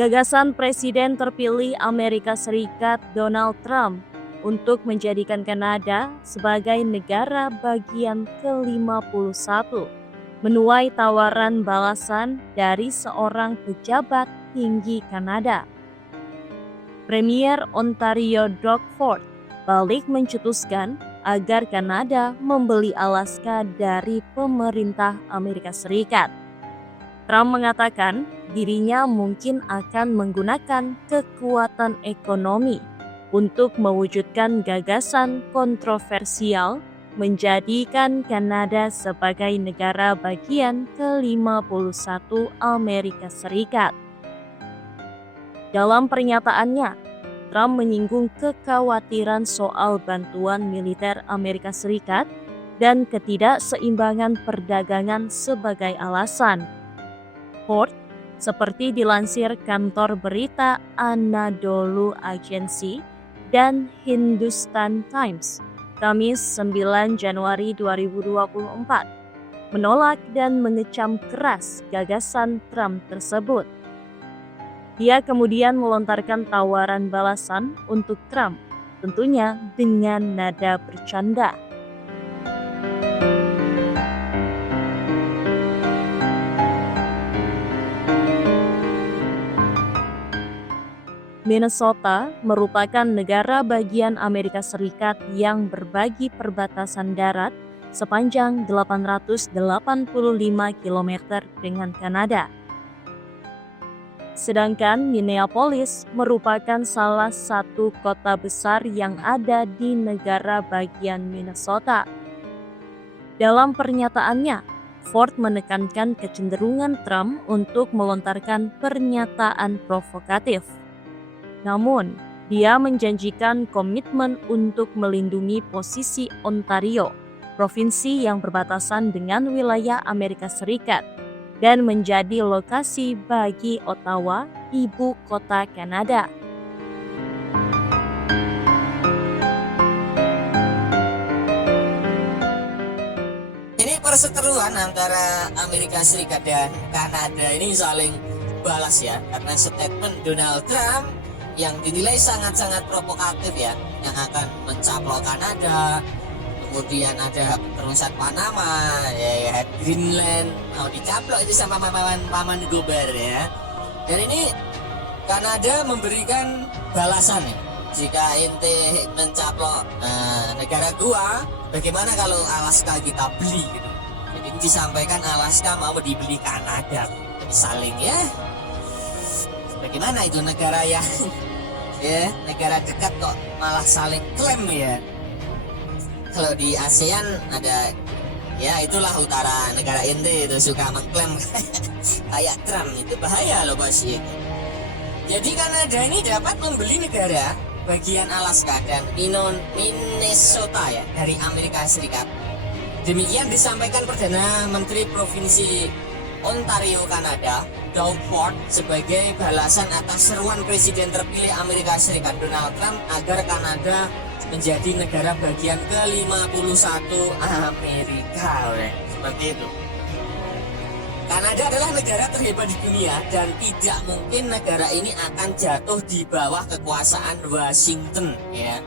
Gagasan Presiden terpilih Amerika Serikat Donald Trump untuk menjadikan Kanada sebagai negara bagian ke-51 menuai tawaran balasan dari seorang pejabat tinggi Kanada. Premier Ontario Doug Ford balik mencetuskan agar Kanada membeli Alaska dari pemerintah Amerika Serikat. Trump mengatakan dirinya mungkin akan menggunakan kekuatan ekonomi untuk mewujudkan gagasan kontroversial menjadikan Kanada sebagai negara bagian ke-51 Amerika Serikat. Dalam pernyataannya, Trump menyinggung kekhawatiran soal bantuan militer Amerika Serikat dan ketidakseimbangan perdagangan sebagai alasan. Ford, seperti dilansir kantor berita Anadolu Agency dan Hindustan Times, Kamis 9 Januari 2024, menolak dan mengecam keras gagasan Trump tersebut. Dia kemudian melontarkan tawaran balasan untuk Trump, tentunya dengan nada bercanda. Minnesota merupakan negara bagian Amerika Serikat yang berbagi perbatasan darat sepanjang 885 km dengan Kanada. Sedangkan Minneapolis merupakan salah satu kota besar yang ada di negara bagian Minnesota. Dalam pernyataannya, Ford menekankan kecenderungan Trump untuk melontarkan pernyataan provokatif. Namun, dia menjanjikan komitmen untuk melindungi posisi Ontario, provinsi yang berbatasan dengan wilayah Amerika Serikat, dan menjadi lokasi bagi Ottawa, ibu kota Kanada. Ini perseteruan antara Amerika Serikat dan Kanada ini saling balas ya, karena statement Donald Trump yang dinilai sangat-sangat provokatif ya, yang akan mencaplok Kanada, kemudian ada terusan Panama, ya, Greenland, mau dicaplok itu sama paman Gober ya. Dan ini Kanada memberikan balasan ya, jika ente mencaplok negara gua, bagaimana kalau Alaska kita beli gitu. Jadi disampaikan Alaska mau dibeli Kanada, jadi saling ya. Bagaimana itu negara ya? Ya, negara dekat kok malah saling klaim ya. Kalau di ASEAN ada, ya itulah utara negara ente itu suka mengklaim kayak Trump, itu bahaya loh bos itu. Jadi Kanada ini dapat membeli negara bagian Alaska dan Minnesota ya dari Amerika Serikat. Demikian disampaikan Perdana Menteri Provinsi Ontario Kanada, Doug Ford, sebagai balasan atas seruan Presiden terpilih Amerika Serikat Donald Trump agar Kanada menjadi negara bagian ke-51 Amerika. Seperti itu. Kanada adalah negara terhebat di dunia dan tidak mungkin negara ini akan jatuh di bawah kekuasaan Washington ya.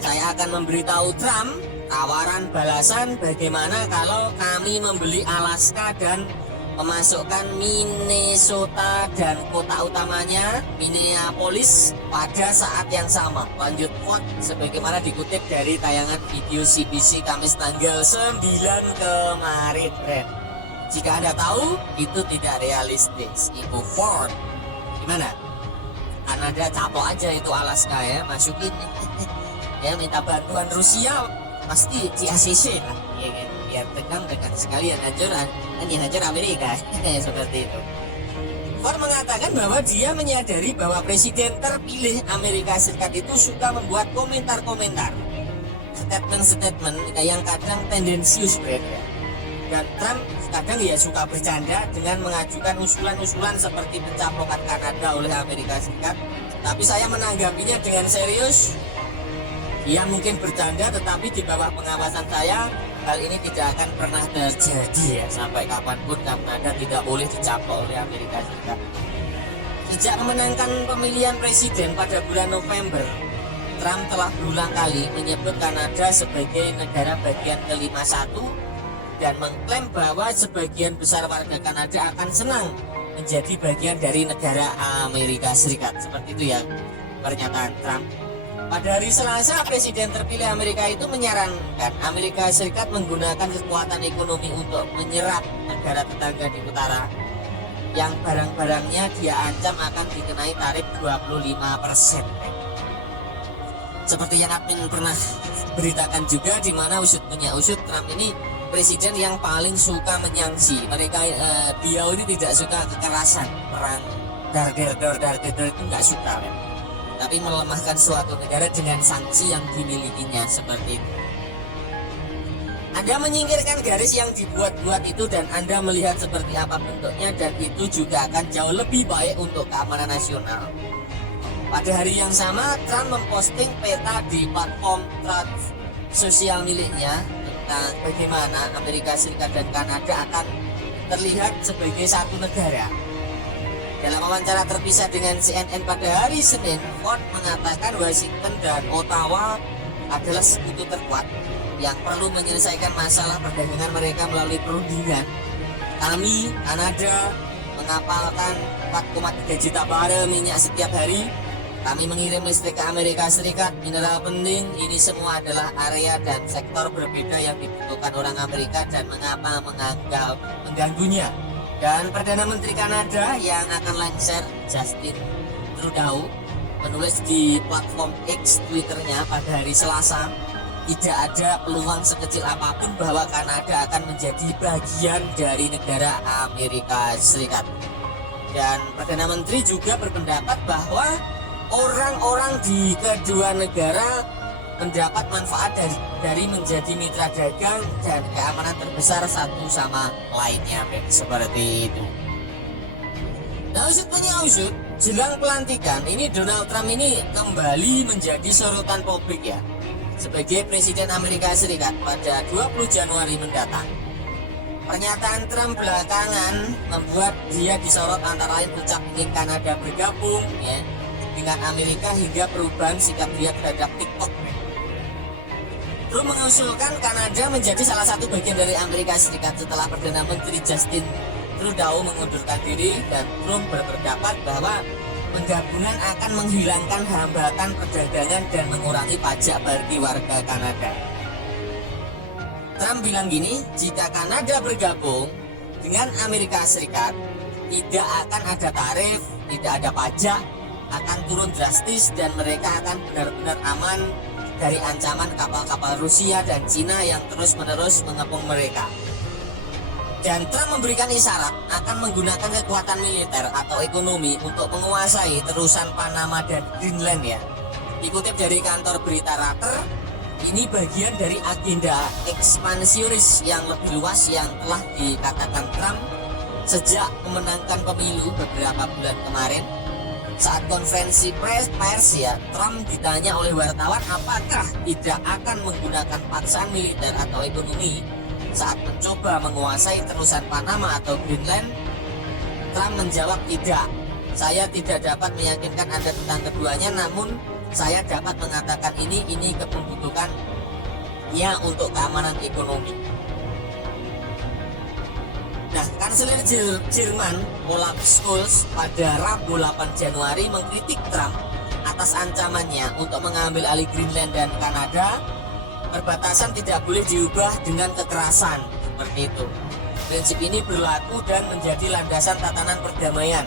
Saya akan memberitahu Trump tawaran balasan bagaimana kalau kami membeli Alaska dan memasukkan Minnesota dan kota utamanya Minneapolis pada saat yang sama. Lanjut Ford sebagaimana dikutip dari tayangan video CBC Kamis tanggal 9 kemarin. Jika Anda tahu itu tidak realistis, Ibu Ford gimana? Kanada caplok aja itu Alaska ya, masukin ya, minta bantuan Rusia pasti CACC lah ya, biar tegang dekat sekalian hancuran kan yang hancur Amerika. Seperti itu. Ford mengatakan bahwa dia menyadari bahwa presiden terpilih Amerika Serikat itu suka membuat komentar-komentar, statement-statement yang kadang tendensius ya. Dan Trump kadang ya suka bercanda dengan mengajukan usulan-usulan seperti pencaplokan Kanada oleh Amerika Serikat. Tapi saya menanggapinya dengan serius. Dia mungkin bercanda, tetapi di bawah pengawasan saya hal ini tidak akan pernah terjadi ya. Sampai kapanpun Kanada tidak boleh dicaplok oleh Amerika Serikat. Sejak memenangkan pemilihan presiden pada bulan November, Trump telah berulang kali menyebut Kanada sebagai negara bagian ke-51 dan mengklaim bahwa sebagian besar warga Kanada akan senang menjadi bagian dari negara Amerika Serikat. Seperti itu ya pernyataan Trump. Pada hari Selasa, Presiden terpilih Amerika itu menyarankan Amerika Serikat menggunakan kekuatan ekonomi untuk menyerap negara tetangga di utara yang barang-barangnya dia ancam akan dikenai tarif 25%. Seperti yang admin pernah beritakan juga, di mana usut punya usut, Trump ini presiden yang paling suka menyangsi. Beliau ini tidak suka kekerasan, perang dar itu nggak suka kan? Tapi melemahkan suatu negara dengan sanksi yang dimilikinya seperti itu. Anda menyingkirkan garis yang dibuat-buat itu dan Anda melihat seperti apa bentuknya, dan itu juga akan jauh lebih baik untuk keamanan nasional. Pada hari yang sama, Trump memposting peta di platform Truth sosial miliknya tentang bagaimana Amerika Serikat dan Kanada akan terlihat sebagai satu negara. Dalam wawancara terpisah dengan CNN pada hari Senin, Ford mengatakan Washington dan Ottawa adalah sekutu terkuat yang perlu menyelesaikan masalah perdagangan mereka melalui perundingan. Kami, Kanada, mengapalkan 4,3 juta barel minyak setiap hari. Kami mengirim listrik ke Amerika Serikat, mineral penting. Ini semua adalah area dan sektor berbeda yang dibutuhkan orang Amerika dan mengapa mengganggunya. Dan Perdana Menteri Kanada yang akan lengser, Justin Trudeau, menulis di platform X Twitternya pada hari Selasa, tidak ada peluang sekecil apapun bahwa Kanada akan menjadi bagian dari negara Amerika Serikat. Dan Perdana Menteri juga berpendapat bahwa orang-orang di kedua negara mendapat manfaat dari menjadi mitra dagang dan keamanan terbesar satu sama lainnya, seperti itu. Nah, usut punya usut, jelang pelantikan ini Donald Trump ini kembali menjadi sorotan publik ya, sebagai Presiden Amerika Serikat pada 20 Januari mendatang. Pernyataan Trump belakangan membuat dia disorot antara lain ucap ingin Kanada bergabung ya dengan Amerika hingga perubahan sikap dia terhadap TikTok. Trump mengusulkan Kanada menjadi salah satu bagian dari Amerika Serikat setelah Perdana Menteri Justin Trudeau mengundurkan diri, dan Trump berpendapat bahwa penggabungan akan menghilangkan hambatan perdagangan dan mengurangi pajak bagi warga Kanada. Trump bilang gini, jika Kanada bergabung dengan Amerika Serikat, tidak akan ada tarif, tidak ada pajak, akan turun drastis, dan mereka akan benar-benar aman dari ancaman kapal-kapal Rusia dan Cina yang terus-menerus mengepung mereka. Dan Trump memberikan isyarat akan menggunakan kekuatan militer atau ekonomi untuk menguasai terusan Panama dan Greenland ya. Dikutip dari kantor berita Reuters, ini bagian dari agenda ekspansionis yang lebih luas yang telah dikatakan Trump sejak memenangkan pemilu beberapa bulan kemarin. Saat konferensi pers ya, Trump ditanya oleh wartawan apakah tidak akan menggunakan paksaan militer atau ekonomi saat mencoba menguasai terusan Panama atau Greenland. Trump menjawab, tidak. Saya tidak dapat meyakinkan Anda tentang keduanya, namun saya dapat mengatakan ini kebutuhannya untuk keamanan ekonomi. Nah, Kanselir Jerman Olaf Scholz pada Rabu 8 Januari mengkritik Trump atas ancamannya untuk mengambil alih Greenland dan Kanada. Perbatasan tidak boleh diubah dengan kekerasan, seperti itu. Prinsip ini berlaku dan menjadi landasan tatanan perdamaian.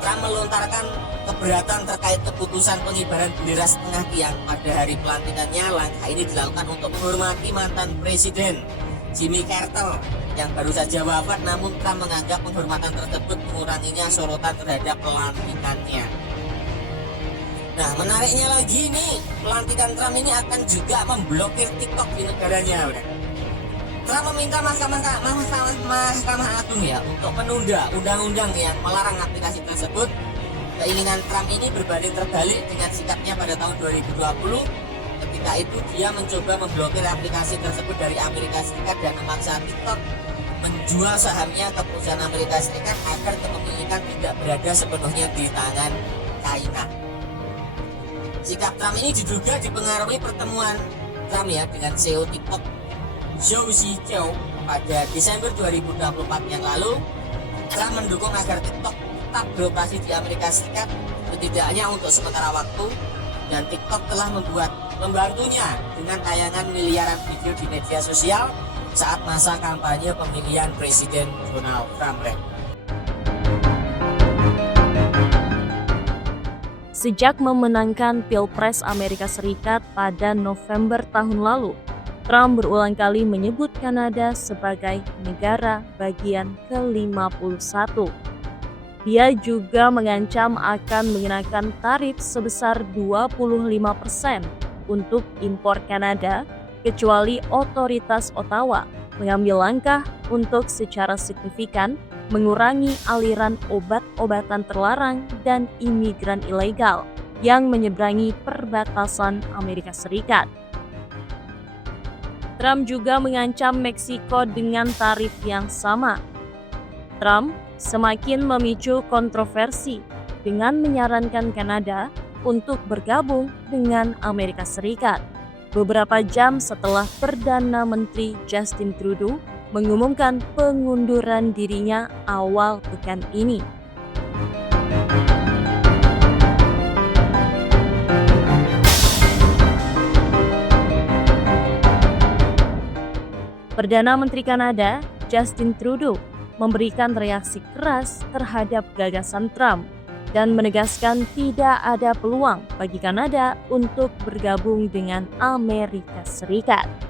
Trump melontarkan keberatan terkait keputusan pengibaran bendera setengah tiang pada hari pelantikannya. Langkah ini dilakukan untuk menghormati mantan presiden Jimmy Carter yang baru saja wafat, namun Trump menganggap penghormatan tersebut menguranginya sorotan terhadap pelantikannya. Nah, menariknya lagi nih, pelantikan Trump ini akan juga memblokir TikTok di negaranya. Trump meminta Mahkamah Agung ya untuk menunda undang-undang yang melarang aplikasi tersebut. Keinginan Trump ini berbanding terbalik dengan sikapnya pada tahun 2020. Ketika itu dia mencoba memblokir aplikasi tersebut dari Amerika Serikat dan memaksa TikTok menjual sahamnya ke perusahaan Amerika Serikat agar kepemilikan tidak berada sepenuhnya di tangan China. Sikap Trump ini diduga dipengaruhi pertemuan Trump ya dengan CEO TikTok Zhou Ziqiao pada Desember 2024 yang lalu. Trump mendukung agar TikTok tetap beroperasi di Amerika Serikat setidaknya untuk sementara waktu, dan TikTok telah membantunya dengan tayangan miliaran video di media sosial saat masa kampanye pemilihan Presiden Donald Trump. Sejak memenangkan Pilpres Amerika Serikat pada November tahun lalu, Trump berulang kali menyebut Kanada sebagai negara bagian ke-51. Dia juga mengancam akan mengenakan tarif sebesar 25% untuk impor Kanada, kecuali otoritas Ottawa mengambil langkah untuk secara signifikan mengurangi aliran obat-obatan terlarang dan imigran ilegal yang menyeberangi perbatasan Amerika Serikat. Trump juga mengancam Meksiko dengan tarif yang sama. Trump semakin memicu kontroversi dengan menyarankan Kanada untuk bergabung dengan Amerika Serikat beberapa jam setelah Perdana Menteri Justin Trudeau mengumumkan pengunduran dirinya awal pekan ini. Perdana Menteri Kanada, Justin Trudeau, memberikan reaksi keras terhadap gagasan Trump dan menegaskan tidak ada peluang bagi Kanada untuk bergabung dengan Amerika Serikat.